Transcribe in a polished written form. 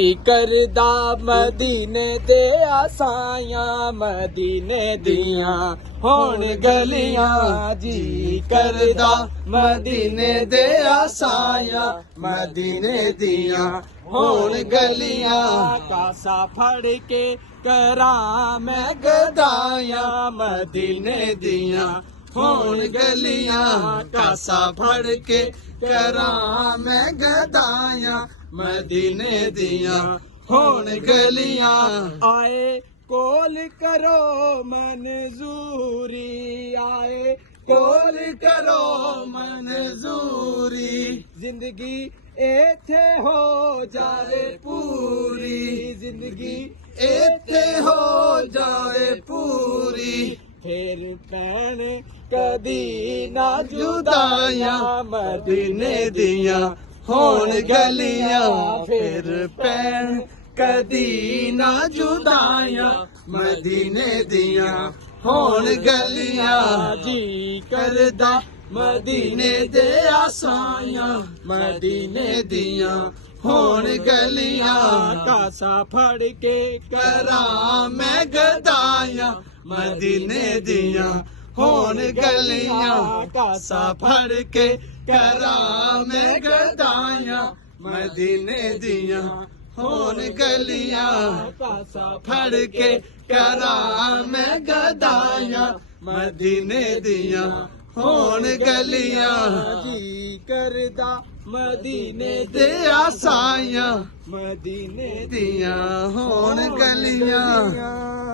करदा मदीने दे आसायां मदीने दियां होण गलियां जी करदा मदीने दे आसायां मदीने दियां होण गलियां कासा फड़ के करां मैं गदायां मदीने दियां होण गलियां कासा फड़ के करां मैं गदायां मदीने दियां होण गलियां आए कोल करो मंजूरी आए कोल करो मंजूरी जिंदगी इत्थे हो जाए पूरी जिंदगी इत्थे हो जाए पूरी फिर पैन कदी ना जुदायां मदीने दियां होण गलियां फिर पैन कदी ना जुदायां मदीने दियां होण गलियां जी करदा मदीने दे आसायां मदीने दियां होण गलियां कासा फड़ के करां मैं गदायां मदीने दियां होण गलियां कासा फड़ के करां मैं गदायां मदीने दियां होण गलियां कासा फड़ के करां मैं गदायां मदीने दियां होण गलियां जी करदा मदीने दे आसायां मदीने दियां होण गलियां।